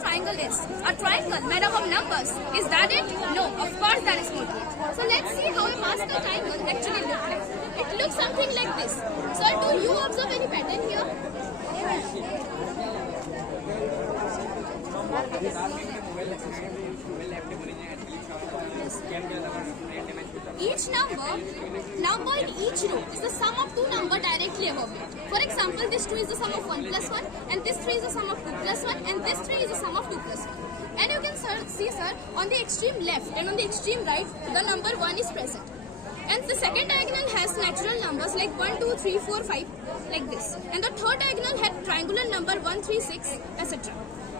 triangle is? A triangle made up of numbers. Is that it? No, of course that is not it. So let's see how a Pascal triangle actually looks like. It looks something like this. Sir, do you observe any pattern here? Each number in each row is the sum of two numbers directly above it. For example, this 2 is the sum of 1 plus 1, and this 3 is the sum of 2 plus 1, and this 3 is the sum of 2 plus 1. And you can see, sir, on the extreme left and on the extreme right, the number 1 is present. And the second diagonal has natural numbers like 1, 2, 3, 4, 5, like this. And the third diagonal had triangular number 1, 3, 6, etc.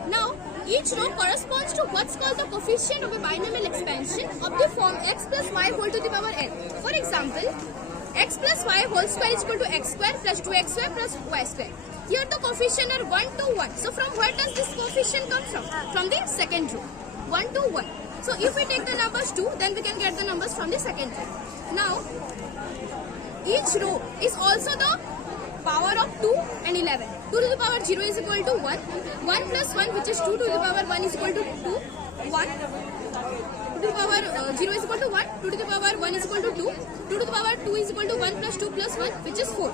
Now, each row corresponds to what's called the coefficient of a binomial expansion of the form x plus y whole to the power n. For example, x plus y whole square is equal to x square plus 2x square plus y square. Here the coefficient are 1 to 1. So from where does this coefficient come from? From the second row. 1 to 1. So if we take the numbers 2, then we can get the numbers from the second row. Now, each row is also the power of 2 and 11. 2 to the power 0 is equal to 1. 1 plus 1, which is 2 to the power 1 is equal to 2. 1. 2 to the power 0 is equal to 1. 2 to the power 1 is equal to 2. 2 to the power 2 is equal to 1 plus 2 plus 1, which is 4.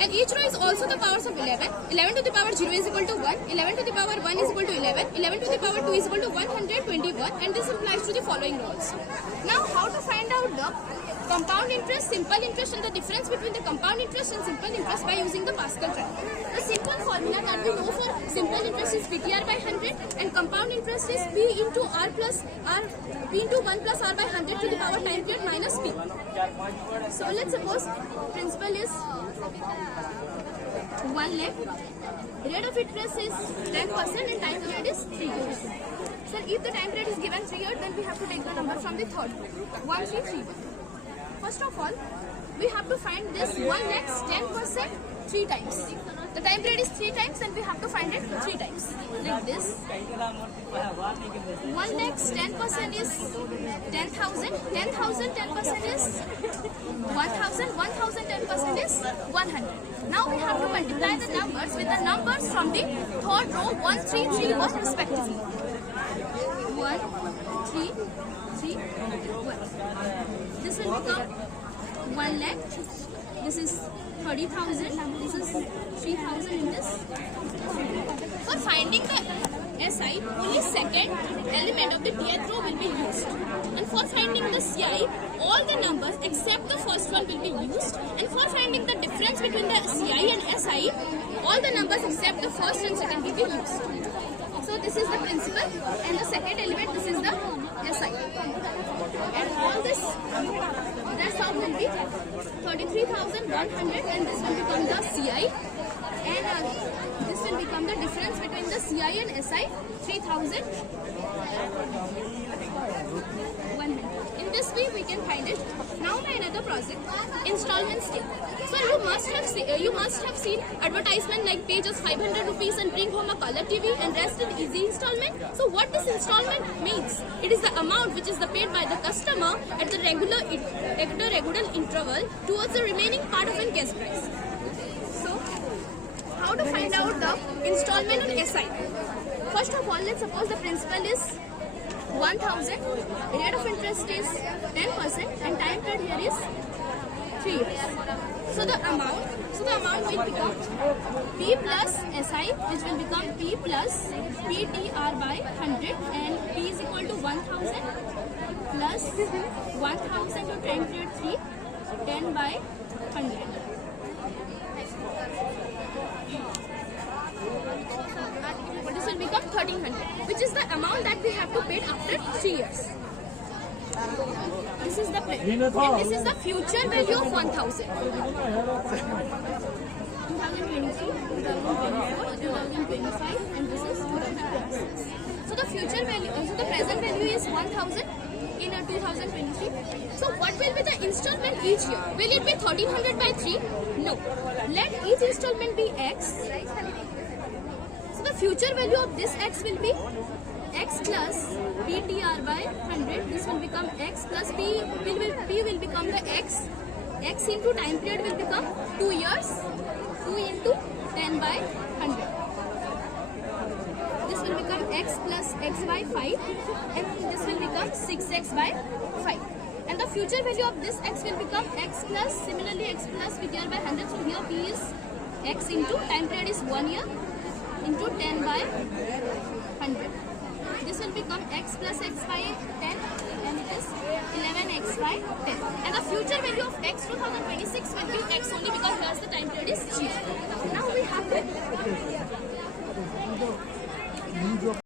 And each row is also the powers of 11. 11 to the power 0 is equal to 1. 11 to the power 1 is equal to 11. 11 to the power 2 is equal to 121. And this applies to the following rows. Now, how to find out the compound interest, simple interest, and the difference between the compound interest and simple interest by using the Pascal triangle. The simple formula that we know for simple interest is PTR by 100, and compound interest is P into R plus R, P into 1 plus R by 100 to the power time period minus P. So let's suppose principal is 1 lakh, rate of interest is 10% and time period is 3 years. So if the time period is given 3 years, then we have to take the number from the third row, 1, 3, 3, 1. First of all, we have to find this 1 lakhs 10% 3 times. The time period is 3 times and we have to find it 3 times. Like this. 1 lakhs 10% is 10,000. 10,000 10% is 1,000. 1,000 10% is 100. Now we have to multiply the numbers with the numbers from the third row 1, 3, 3, 1 respectively. 1, 3, 3, 1. This will become 1 lakh. This is 30,000. This is 3,000 in this. For finding the SI, only second element of the dth row will be used. And for finding the CI, all the numbers except the first one will be used. And for finding the difference between the CI and SI, all the numbers except the first and second will be used. So this is the principal, and the second element, this is the SI. And all this, that sum will be 33,100, and this will become the CI. And this will become the difference between the CI and SI, 3,100. In this way, we can find it. Now, my another project, installment scheme. So you must have seen advertisement like pay just 500 rupees and bring home a color TV and rest in easy installment. So what this installment means? It is the amount which is paid by the customer at the regular interval towards the remaining part of an cash price. So how to find out the installment on SI? First of all, let's suppose the principal is 1,000, rate of interest is 10%, and time period here is 3 years. So the amount will become P plus SI, which will become P plus PTR by 100, and P is equal to 1,000 plus 1,000 to time period 3, 10 by 100. This will become 1,300, which is the amount that we have to pay after 3 years. This is the present, and this is the future value of 1,000. 2023, 2024, 2025, and this is 2026. So the future value, so the present value is 1,000 in 2023. So what will be the installment each year? Will it be 1,300 by 3? No. Let each installment be X. So the future value of this X will be X plus PTR by 100. This will become X plus P will become the X. X into time period will become 2 years. 2 into 10 by 100. This will become x plus x by 5, and this will become 6x by 5. And the future value of this x will become x plus, similarly x plus with here by 100. So here p is x into time period is 1 year into 10 by 100. This will become x plus x by 10, and it is 11x by 10. And the future value of x 2000